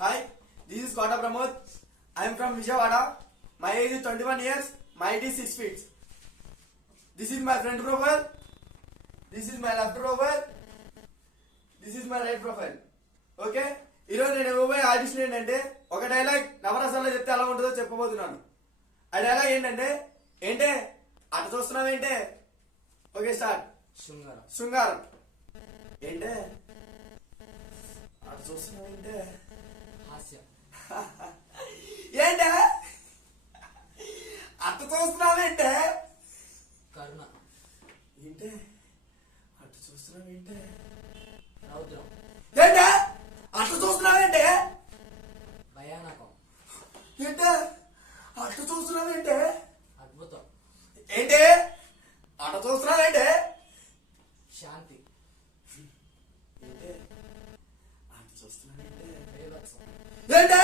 Hi, this is Kota Pramod. I am from Vijayawada. My age is 21 years. My height is 6 feet. This is my front profile. This is my left profile. This is my right profile. Okay ఈరోజు నేను ఇవ్వబోయే audition ఏంటంటే ఒక dialogue నవరసాల్లో చెప్తే ఎలా ఉంటుందో చెప్పబోతున్నాను. ఆ dialogue ఏంటంటే ఏంటే అట చూస్తున్నావేంటే. Okay start. శృంగారం ఏంటే అటు చూస్తున్నావేంటే. హాస్యం ఏంటే అటు చూస్తున్నావేంటే. కరుణ ఏంటే అటు చూస్తున్నావేంటే. రౌద్రం ఏంటే అటు చూస్తున్నావేంటే. భయానకం ఏంటే అటు చూస్తున్నావేంటే. అద్భుతం ఏంటే అటు చూస్తున్నావేంటే. శాంతి ఏంటే అటు చూస్తున్నావేంటే. బీభత్సం ఏంటే